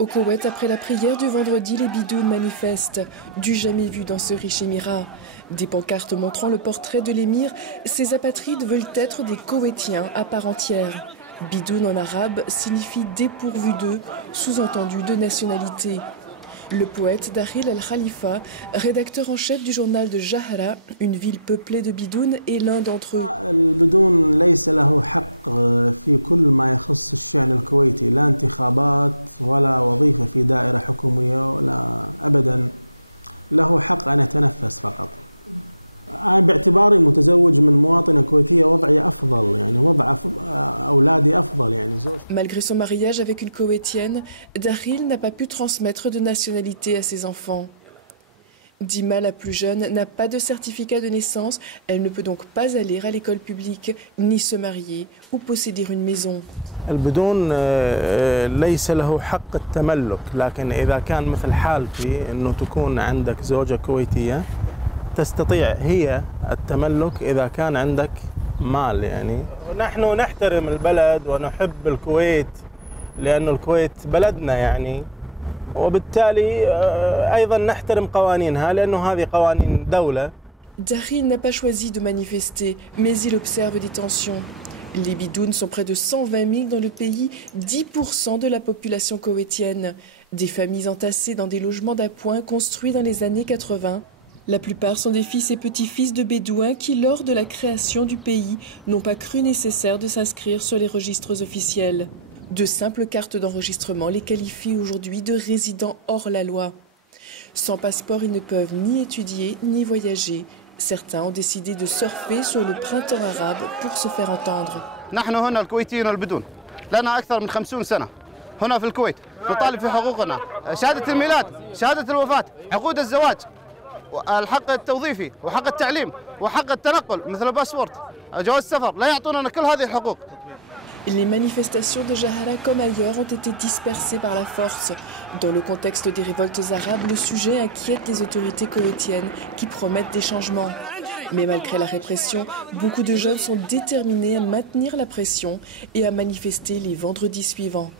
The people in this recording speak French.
Au Koweït, après la prière du vendredi, les bidounes manifestent, du jamais vu dans ce riche émirat. Des pancartes montrant le portrait de l'émir, ces apatrides veulent être des Koweïtiens à part entière. Bidoun en arabe signifie dépourvu d'eux, sous-entendu de nationalité. Le poète Dakhil al-Khalifa, rédacteur en chef du journal de Jahra, une ville peuplée de bidounes, est l'un d'entre eux. Malgré son mariage avec une Koweïtienne, Dakhil n'a pas pu transmettre de nationalité à ses enfants. Dima, la plus jeune, n'a pas de certificat de naissance. Elle ne peut donc pas aller à l'école publique, ni se marier ou posséder une maison. البدون ليس له حق التملك، لكن إذا كان مثل حالتي إنه تكون عندك زوجة كويتية تستطيع هي التملك إذا كان عندك مال يعني. نحن نحترم البلد ونحب الكويت لأن الكويت بلدنا يعني، وبالتالي أيضا نحترم قوانينها لأنه هذه قوانين دولة. Dakhil n'a pas choisi de manifester, mais il observe des tensions. Les bidounes sont près de 120 000 dans le pays, 10% de la population koweïtienne. Des familles entassées dans des logements d'appoint construits dans les années 80. La plupart sont des fils et petits-fils de bédouins qui, lors de la création du pays, n'ont pas cru nécessaire de s'inscrire sur les registres officiels. De simples cartes d'enregistrement les qualifient aujourd'hui de résidents hors la loi. Sans passeport, ils ne peuvent ni étudier ni voyager. Certains ont décidé de surfer sur le printemps arabe pour se faire entendre. نحن هنا الكويتيين البدون لنا أكثر من 50 سنة هنا في الكويت نطالب في حقوقنا، شهادة الميلاد، شهادة الوفاة، عقود الزواج، الحق التوظيفي وحق التعليم وحق التنقل مثل الباسبورت، جواز السفر، لا يعطوننا كل هذه الحقوق. Les manifestations de Jahra comme ailleurs ont été dispersées par la force. Dans le contexte des révoltes arabes, le sujet inquiète les autorités koweïtiennes qui promettent des changements. Mais malgré la répression, beaucoup de jeunes sont déterminés à maintenir la pression et à manifester les vendredis suivants.